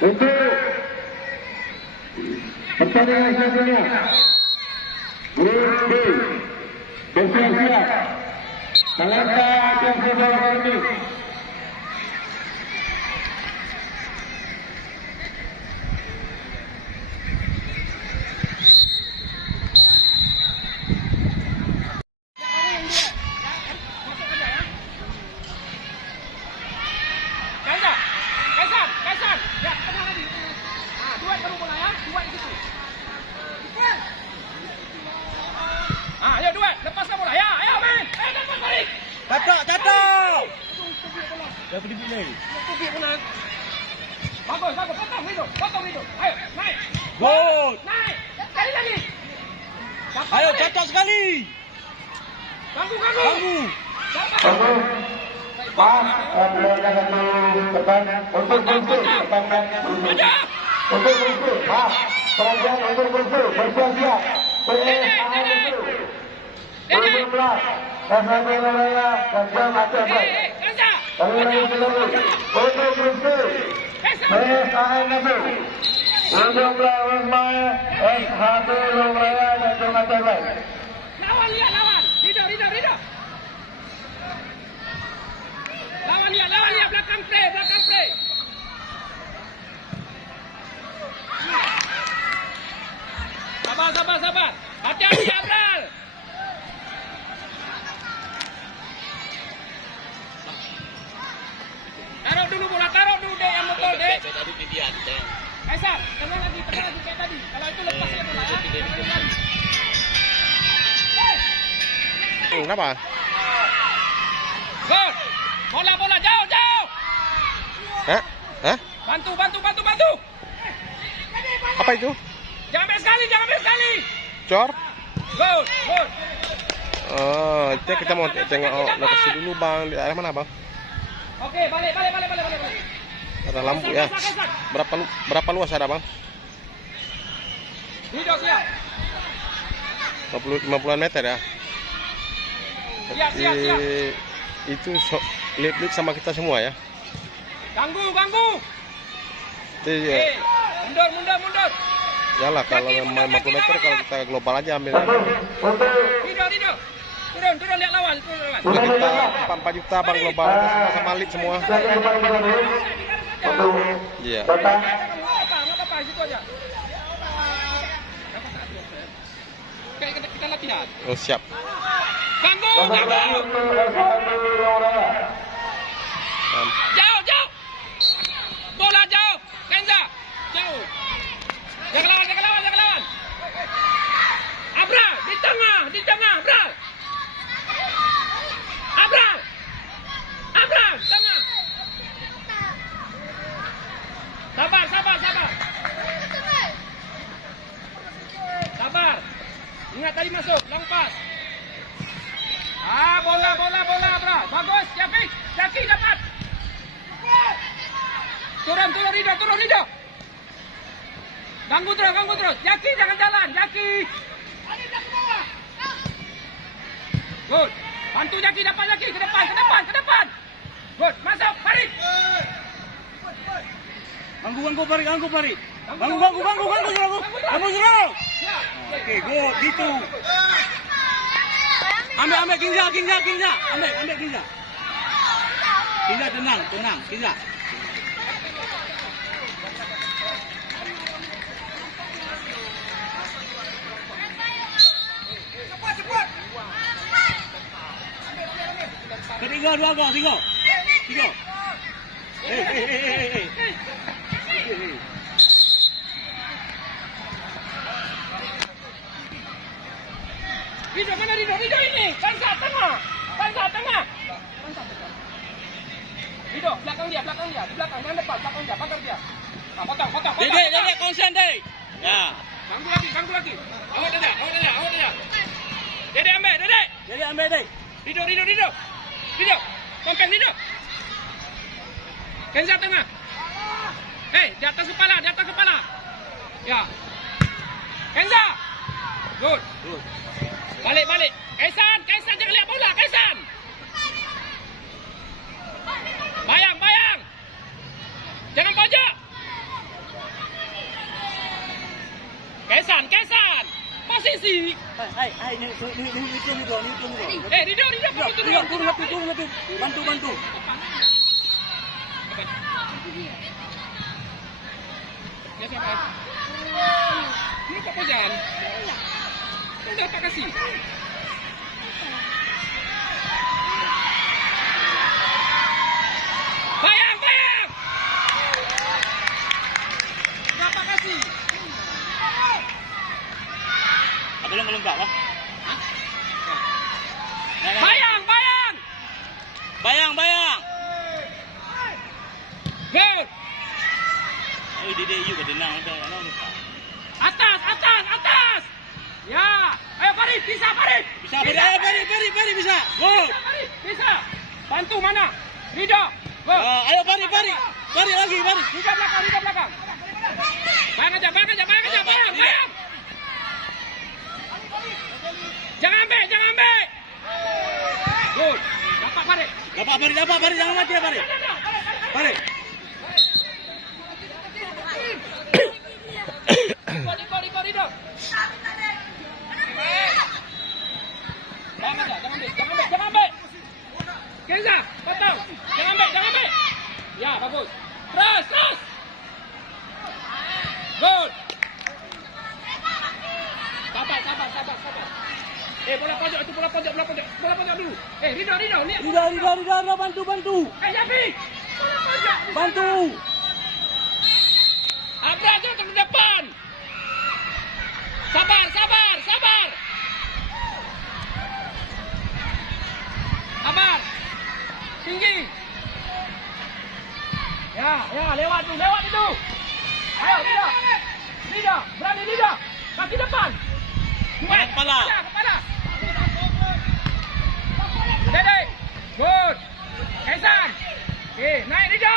Untuk pertandingan selanjutnya, Grup B, bersiap-siap. Talenta yang sudah ini. Ayo duet, lepaskan bola. Ya, ayo main. Ayo dapat balik. Jatuh. Dah pergi pilih. Pergi benar. Bagus, potong itu. Ayo, naik. Good. Naik. Sekali lagi. Ayo jatuh sekali. Ganggu. Pas, berikan satu tekan untuk musuh, tekankan untuk musuh, pas, perhatian untuk musuh, bersiap-siap, bersiap musuh, 2012, SHB Loraya, Gajah Aceh Baik, kami lagi seluruh, untuk musuh, BSAN Nabil, untuk melawan Maya, SHB Loraya, Gajah Aceh Baik. Lawan. Rido. Lawan lihat, belakang play. Sabar. Hati-hati, Abral. Taruh dulu bola, dek yang betul, dek. Tadi pidian, deh. Kaisar, tengah lagi kayak tadi. Kalau itu lepas ya bola, ya. Kenapa? Gol. Bola jauh. Hah? Bantu. Apa itu? Jangan ambil sekali. Cor? Gol. Oh, kita mau tengok lokasi dulu bang. Di daerah mana bang? Oke, balik. Ada lampu ya. Berapa luas ada bang? Hidup siap. 50 meter ya. Siap. Itu lead sama kita semua ya. Ganggu. Jadi, Mundur. yalah kalau main 50 meter kalau kita global aja ambil. Rido. Turun lihat lawan. Kita 4 juta bang global sama lead semua. Iya. Enggak apa-apa, situ aja. Kita latihan. Oh siap. Ganggu. Jauh. Bola jauh. Kenza. Jauh. Jangan lawan. Abral, di tengah, Abral. Abral, tengah. Sabar. Ingat tadi masuk, long pass. Bola, Abral. Bagus, Jaki dapat. Turun, Rido. Ganggu terus. Jaki jangan jalan, Jaki. Good. Bantu Jaki, dapat Jaki. Ke depan. Good. Masuk, Farid. Ganggu Farid. Ganggu serang. Oke, good. Gitu. Ambil Ginza. Ambil Ginza. Ginza tenang. Ginza. Ketiga, dua gol, tiga. Hei. Rido mana Rido ini? Kansa tengah. Rido, belakang dia. Di belakang, jangan depan, belakang dia, pagar dia. Potong. Dede, konsen, Dede. Ya. Ganggu lagi. Awat aja. Dede ambil, Dede. Rido. Kompeng Rido. Kenza tengah. Hei, di atas kepala. Ya. Kenza. Good. Balik. Kaisan, jangan lihat bola, Kaisan. Bayang. Jangan pojok. kasi. Hai, ni tu. Eh, Rido, kamu turun. Turun lebih. Bantu. Ya, siapa? Ini kau jalan. Kau dah tak kasih. Bayang. Berapa kasih? Belum kak, Bang. Bayang. Bayang. Good. Dia juga denang ada. Atas. Ya. Ayo Farid, bisa Farid. Bisa, Beri bisa. Go. Bisa. Bantu mana? Rido. Go. Ayo Beri lagi. Rido belakang. Bayang aja. Jangan ambil. Good. Dapat Farid. Jangan mati ya, Beri. Beri. Rido. Jangan ambil. Kenza, potong. Jangan ambil. Ya, bagus. Terus. Good. Sabar. Bola pojok dulu. Rido, lihat. Rido, bantu. Yafi. Bola pojok. Bantu. Abra aja ke depan. Sabar. Sabar. Tinggi. Ya, lewat itu. Ayo, Rido. Berani Rido. Kaki depan. Kepala. Dede. Good. Esan. Naik Rido.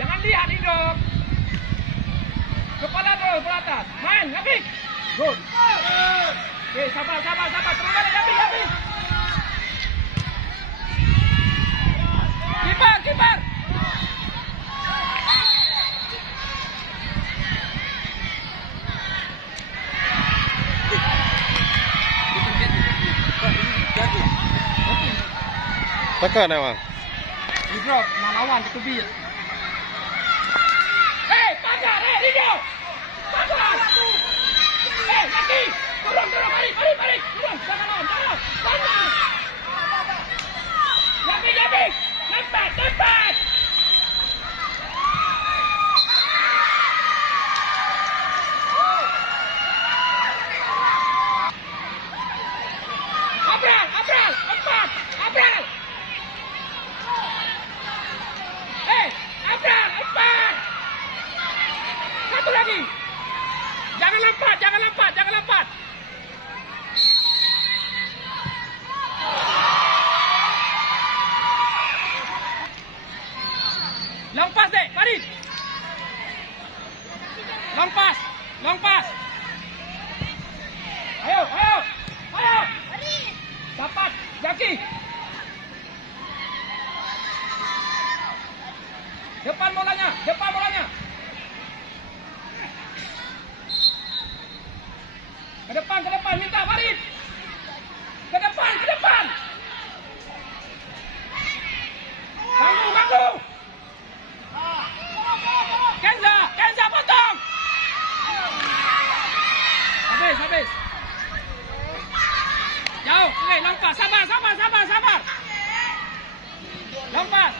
Jangan lihat Rido. Kepala terus ke atas. Main, Yafi. Good. Sabar. Terus balik, Yafi. Kiper. Tekan awak. Di drop, lawan ke tepi. Pagar, Rido. Pagar. Yafi. Turun, mari. Turun, jangan lawan. Yafi. Tempat. Abral. 4. Abral. Abral, 4. Satu lagi. Jangan lompat. Lompas dek, Farid. Lompas. Ayo. Dapat, Zaki. Depan bolanya. Ke depan, minta Farid. Ke depan. Ganggu. Kenza potong. Habis. Jauh, lompat. Sabar. Lompat.